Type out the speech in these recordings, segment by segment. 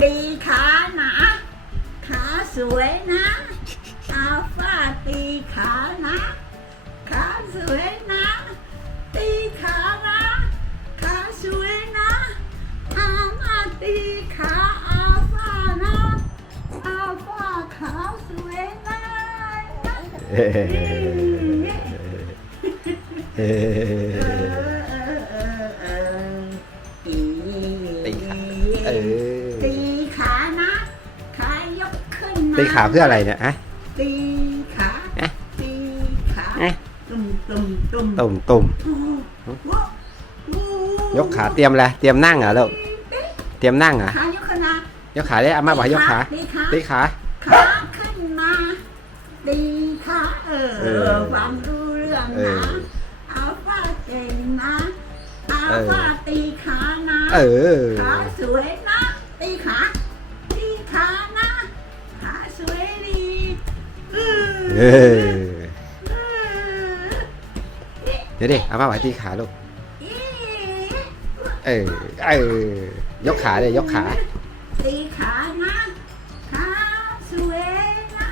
ดีขาหนาขาสวยนะอาฟาตีขานะขาสวยนะ ตีขานะขาสวยนะอามาตีขาอาฟานะอาฟาขาสวยนะ เอตีขาเออตีขานะขายกขึ้นนะตีขาเพื่ออะไรเนี่ยอะตีขาตีขาตุ่มตุ่มตุ่มตุ่มตุ่มยกขาเตรียมอะไรเตรียมนั่งเหรอลูกเตรียมนั่งเหรอยกขึ้นนะยกขาได้อาม่าบอกยกขาตีขาขาขึ้นมาตีขาเออออฟังรู้เรื่องนะ เอาเออฟ้าตีขานะเออ ขาสวยนะ ตีขา ตีขานะ ขาสวยดีเอเอออเออเดี๋ยวดิอาม่าบอกให้ตีขาลูกอีเออ เออ ยกขาเลยยกขา ตีขานะขาสวยนะ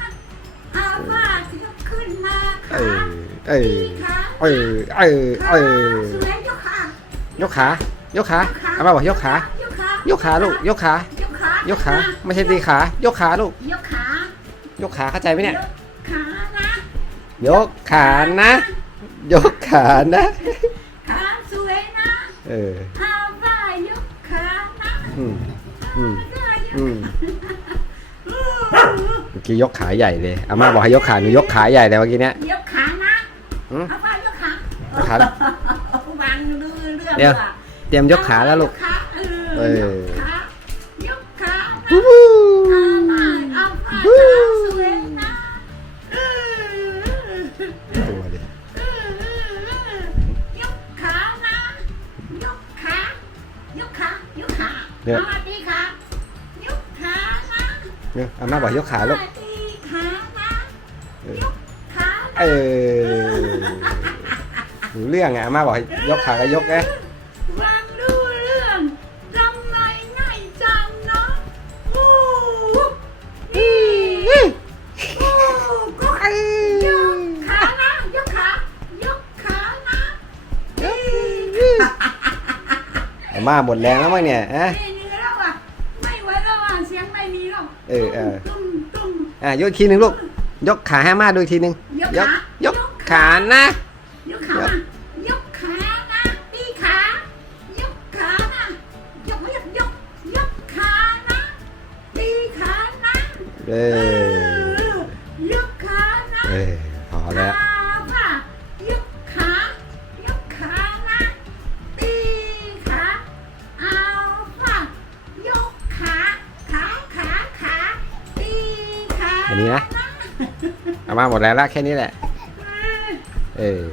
เอาฟ้าที่ขึ้นมาเอขาอ เออ ตีขาเออ เออ เออสวยยกขาย กขา ยกขาอาม่าบอกยกขา ยกขายกขาลูกยกขายกขา ยกขา ไม่ใช่ตีขา ยกขาลูก ยกขา ยกขาเข้าใจไหมเนี่ย ยกขานะ ยกขานะยกขานะขาสวยนะ เออเอาฟ้ายกขานะอืมอืมได้ยกอืมเมื่อกี้ยกขาใหญ่เลยอาม่าบอกให้ยกขาหนูยกขาใหญ่เลยเมื่อกี้เนี้ยยกขานะอืมเอาฟ้ายกขายกขาวาง เรื่องเรื่องเดี๋ยวว่ะเตรียมยกขาแล้วลูกยขาเอเอออยกขายกขานะวู้วู้เอามาเอาฟ้าขาสวยนะเออตัวดิยกขานะยกขายกขายกขาเอามาตีขายกขานะเนี่ยอาม่าบอกยกขาลูกเอตีขานะเออยกขาเออรู้เรื่องไงอาม่าบอกให้ยกขาก็ยกไง มาหมดแรงแล้วมั้งเนี่ยอะไม่มีแล้วอะไม่ไหวแล้วอะเสียงไม่มีแล้วเออเออตุ้มตุ้มอะยกอีกทีหนึ่งลูก ยกขาให้อาม่าดูอีกทีหนึ่งยกยขากยกขานะ ยกขายกขานะตีขายกขานะยกยกยกยกขานะตีขานะเออ อันนี้นะ เอามาหมดแล้วล้วแค่นี้แหละ เออ